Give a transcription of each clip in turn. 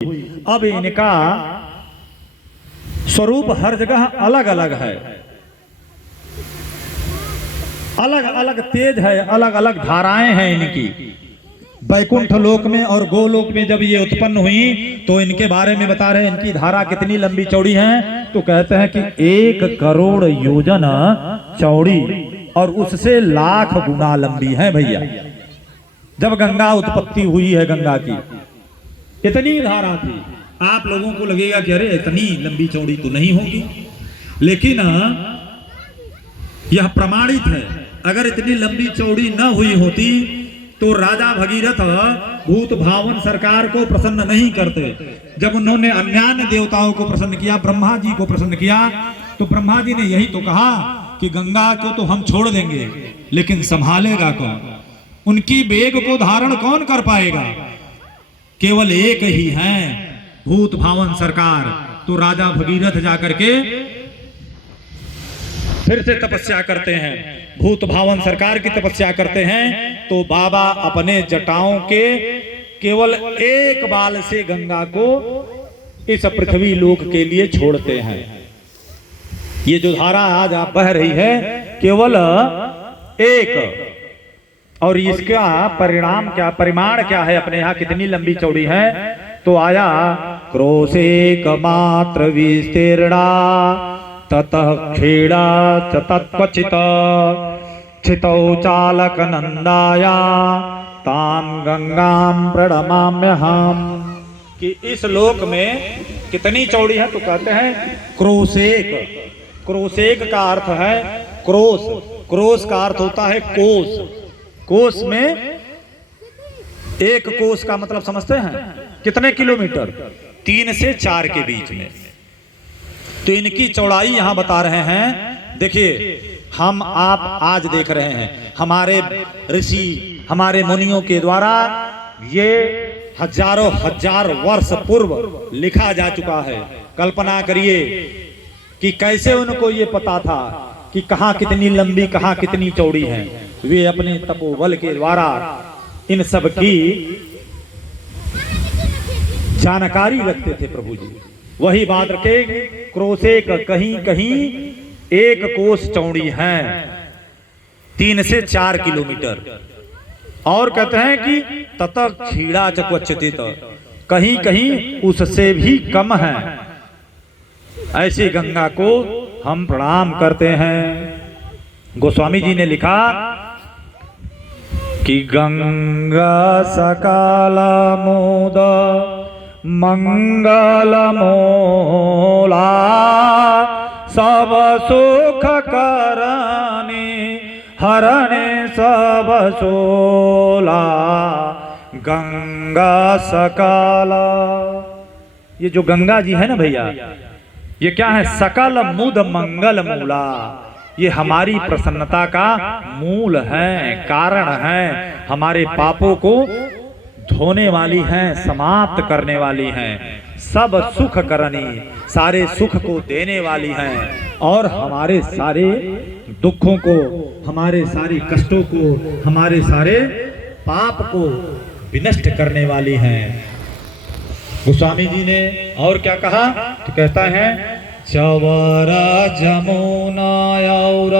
अब इनका स्वरूप हर जगह अलग अलग है, अलग अलग तेज है, अलग अलग धाराएं हैं इनकी। बैकुंठ लोक में और गोलोक में जब ये उत्पन्न हुई तो इनके बारे में बता रहे हैं इनकी धारा कितनी लंबी चौड़ी है। तो कहते हैं कि 1 करोड़ योजन चौड़ी और उससे लाख गुना लंबी है भैया। जब गंगा उत्पत्ति हुई है, गंगा की इतनी धारा थी। आप लोगों को लगेगा कि अरे इतनी लंबी चौड़ी तो नहीं होगी, लेकिन यह प्रमाणित है। अगर इतनी लंबी चौड़ी न हुई होती तो राजा भगीरथ भूत भावन सरकार को प्रसन्न नहीं करते। जब उन्होंने अन्यान्य देवताओं को प्रसन्न किया, ब्रह्मा जी को प्रसन्न किया, तो ब्रह्मा जी ने यही तो कहा कि गंगा को तो हम छोड़ देंगे, लेकिन संभालेगा कौन? उनकी वेग को धारण कौन कर पाएगा? केवल एक ही है, भूत भावन सरकार। तो राजा भगीरथ जाकर के फिर से तपस्या करते हैं, भूत भावन सरकार की तपस्या करते हैं। तो बाबा अपने जटाओं के केवल एक बाल से गंगा को इस पृथ्वी लोक के लिए छोड़ते हैं। ये जो धारा आज आप बह रही है केवल एक, और इसका परिणाम क्या, परिमाण क्या है, अपने यहाँ कितनी लंबी चौड़ी है? तो आया क्रोशेक मात्र विस्तीर्णा ततः खेड़ा तत्क्वचित छितौ चालक नंदाया ताम गंगाम प्रणमाम्यहम्। कि इस लोक में कितनी चौड़ी है? तो कहते हैं क्रोशेक। क्रोशेक का अर्थ है क्रोश, क्रोश का अर्थ होता है कोस। कोस में एक कोस का मतलब समझते हैं कितने किलोमीटर? 3 से 4 के बीच में। तो इनकी चौड़ाई यहां बता रहे हैं। देखिए, हम आप आज देख रहे हैं, हमारे ऋषि हमारे मुनियों के द्वारा ये हजारों हजार वर्ष पूर्व लिखा जा चुका है। कल्पना करिए कि कैसे उनको ये पता था कि कहां कितनी लंबी कहां कितनी चौड़ी है। वे अपने तपोबल के द्वारा इन सब की जानकारी रखते थे प्रभु जी। वही बात रखे, क्रोशेक कहीं कहीं 1 कोस चौड़ी है, 3 से 4 किलोमीटर। और कहते हैं कि ततः खीड़ा चक्वचित, कहीं कहीं उससे भी कम है। ऐसी गंगा को हम प्रणाम करते हैं। गोस्वामी जी ने लिखा कि गंगा सकल मोद मंगल मोला सब सुख करने हरणे सब सोला गंगा सकल। ये जो गंगा जी है ना भैया, ये क्या है? सकल मुद मंगल मूला। ये हमारी प्रसन्नता का मूल है, कारण है, हमारे पापों को धोने वाली हैं, समाप्त करने वाली हैं, सब सुख करनी, सारे सुख को देने वाली हैं, और हमारे सारे दुखों को, हमारे सारे कष्टों को, हमारे सारे पाप को विनष्ट करने वाली हैं। गोस्वामी जी ने और क्या कहा? तो कहता है चवर जमुना और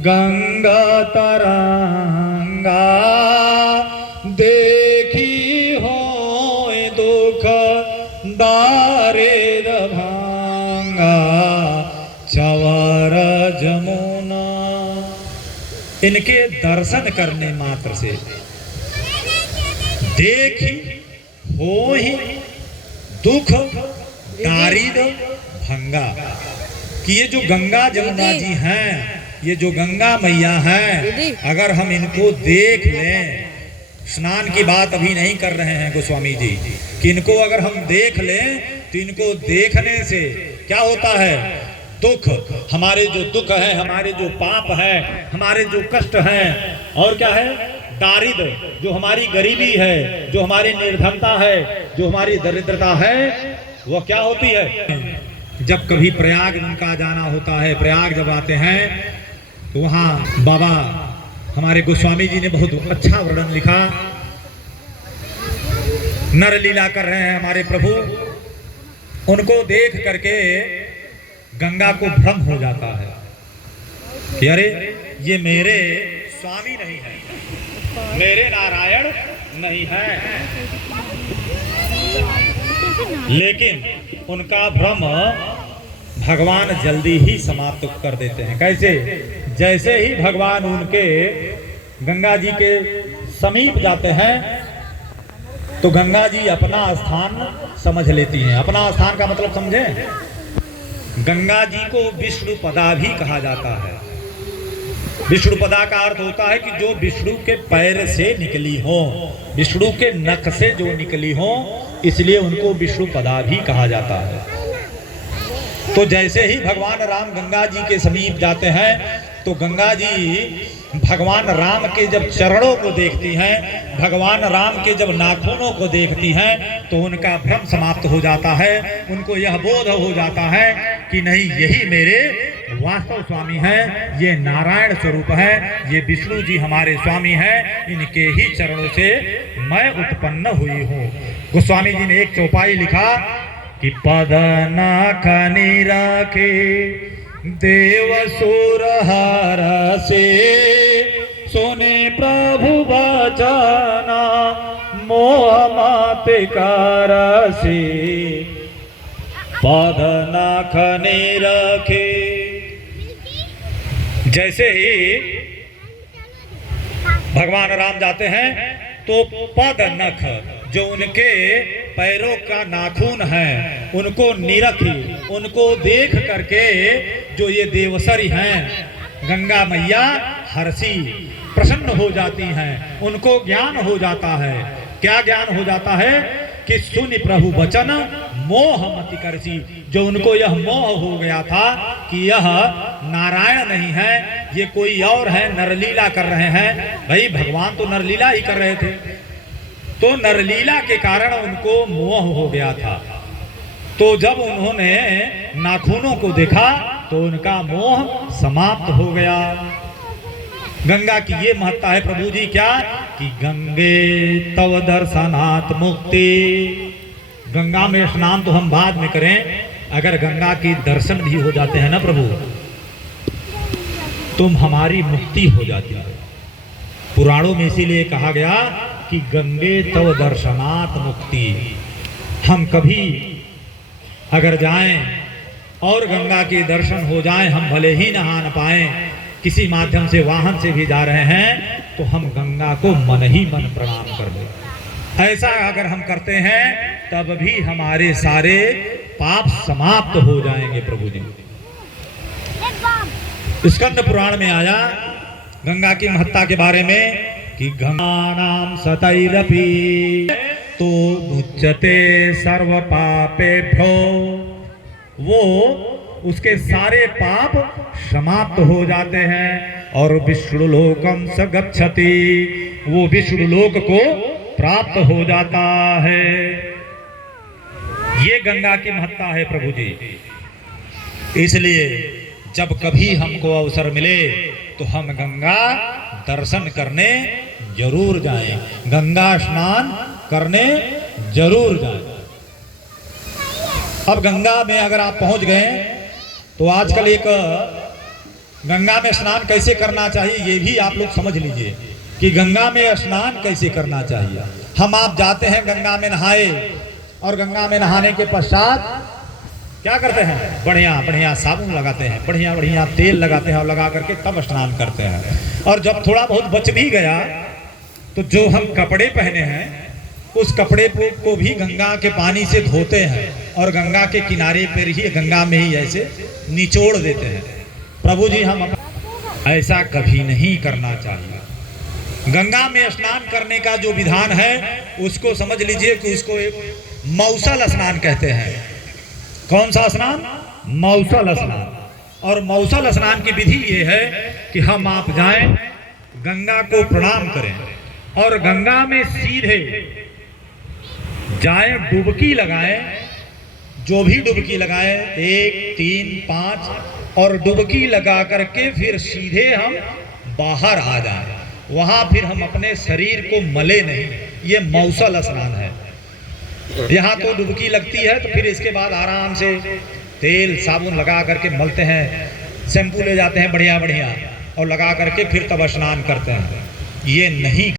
गंगा तरंगा देखी हो दुख दारिद भांगा चवर जमुना। इनके दर्शन करने मात्र से देखी हो ही दुख दारिद भंगा। कि ये जो गंगा जमुना जी हैं, ये जो गंगा मैया हैं, अगर हम इनको देख लें, स्नान की बात अभी नहीं कर रहे हैं गोस्वामी जी, कि इनको अगर हम देख लें तो इनको देखने से क्या होता है? दुख, हमारे जो दुख है, हमारे जो पाप है, हमारे जो कष्ट हैं, और क्या है? दारिद्र, जो हमारी गरीबी है, जो हमारी निर्धनता है, जो हमारी दरिद्रता है, वह क्या होती है? जब कभी प्रयाग उनका जाना होता है, प्रयाग जब आते हैं तो वहाँ बाबा हमारे गोस्वामी जी ने बहुत अच्छा वर्णन लिखा। नर लीला कर रहे हैं हमारे प्रभु, उनको देख करके गंगा को भ्रम हो जाता है कि अरे ये मेरे स्वामी नहीं है, मेरे नारायण नहीं है। लेकिन उनका भ्रम भगवान जल्दी ही समाप्त कर देते हैं। कैसे? जैसे ही भगवान उनके गंगा जी के समीप जाते हैं तो गंगा जी अपना स्थान समझ लेती हैं। अपना स्थान का मतलब समझे? गंगा जी को विष्णुपदा भी कहा जाता है। विष्णुपदा का अर्थ होता है कि जो विष्णु के पैर से निकली हो, विष्णु के नख से जो निकली हो, इसलिए उनको विष्णुपदा भी कहा जाता है। तो जैसे ही भगवान राम गंगा जी के समीप जाते हैं तो गंगा जी भगवान राम के जब चरणों को देखती हैं, भगवान राम के जब नाखूनों को देखती हैं तो उनका भ्रम समाप्त हो जाता है। उनको यह बोध हो जाता है कि नहीं, यही मेरे वास्तव स्वामी हैं, ये नारायण स्वरूप है, ये विष्णु जी हमारे स्वामी हैं, इनके ही चरणों से मैं उत्पन्न हुई हूँ। गोस्वामी जी ने एक चौपाई लिखा कि पद नाख निराखे देव सुर हर से, सुने प्रभु वचना मोह मत कर से, पद नाख निराखे। जैसे ही भगवान राम जाते हैं तो पद नख, जो उनके पैरों का नाखून है, उनको निरखी, उनको देख करके जो ये देवसरी हैं, गंगा मैया हर्षी प्रसन्न हो जाती हैं। उनको ज्ञान हो जाता है। क्या ज्ञान हो जाता है? कि सुनि प्रभु वचन मोह मति करसी। जो उनको यह मोह हो गया था कि यह नारायण नहीं है, ये कोई और है, नरलीला कर रहे हैं। भाई भगवान तो नरलीला ही कर रहे थे, तो नरलीला के कारण उनको मोह हो गया था। तो जब उन्होंने नाखूनों को देखा तो उनका मोह समाप्त हो गया। गंगा की ये महत्ता है प्रभु जी, क्या कि गंगे तव दर्शनात् मुक्ति। गंगा में स्नान तो हम बाद में करें, अगर गंगा की दर्शन भी हो जाते हैं ना प्रभु, तुम हमारी मुक्ति हो जाती है। पुराणों में इसीलिए कहा गया कि गंगे तव दर्शनात् मुक्ति। हम कभी अगर जाएं और गंगा के दर्शन हो जाएं, हम भले ही नहा न पाएं, किसी माध्यम से वाहन से भी जा रहे हैं, तो हम गंगा को मन ही मन प्रणाम कर दें। ऐसा अगर हम करते हैं तब भी हमारे सारे पाप समाप्त हो जाएंगे प्रभु जी। स्कंद पुराण में आया गंगा की महत्ता के बारे में कि गंगा नाम सतैरपि तो मुच्यते सर्व पापेभ्यो। वो उसके सारे पाप समाप्त हो जाते हैं और विष्णुलोकम स गच्छति, वो विष्णुलोक को प्राप्त हो जाता है। ये गंगा की महत्ता है प्रभु जी। इसलिए जब कभी हमको अवसर मिले तो हम गंगा दर्शन करने जरूर जाएं, गंगा स्नान करने जरूर जाएं। अब गंगा में अगर आप पहुंच गए तो आजकल एक गंगा में स्नान कैसे करना चाहिए ये भी आप लोग समझ लीजिए कि गंगा में स्नान कैसे करना चाहिए। हम आप जाते हैं गंगा में नहाए और गंगा में नहाने के पश्चात क्या करते हैं? बढ़िया बढ़िया साबुन लगाते हैं, बढ़िया बढ़िया तेल लगाते हैं और लगा करके तब स्नान करते हैं। और जब थोड़ा बहुत बच भी गया तो जो हम कपड़े पहने हैं उस कपड़े को भी गंगा के पानी से धोते हैं और गंगा के किनारे पर ही, गंगा में ही ऐसे निचोड़ देते हैं। प्रभु जी हम ऐसा कभी नहीं करना चाहिए। गंगा में स्नान करने का जो विधान है उसको समझ लीजिए कि उसको एक मौसल स्नान कहते हैं। कौन सा स्नान? मौसल स्नान। और मौसल स्नान की विधि ये है कि हम आप जाएं, गंगा को प्रणाम करें और गंगा में सीधे जाएं, डुबकी लगाएं। जो भी डुबकी लगाए 1, 3, 5 और डुबकी लगा करके फिर सीधे हम बाहर आ जाएं। वहां फिर हम अपने शरीर को मले नहीं। ये मौसल स्नान है। यहाँ तो डुबकी लगती है तो फिर इसके बाद आराम से तेल साबुन लगा करके मलते हैं, शैम्पू ले जाते हैं बढ़िया बढ़िया और लगा करके फिर तब स्नान करते हैं। ये नहीं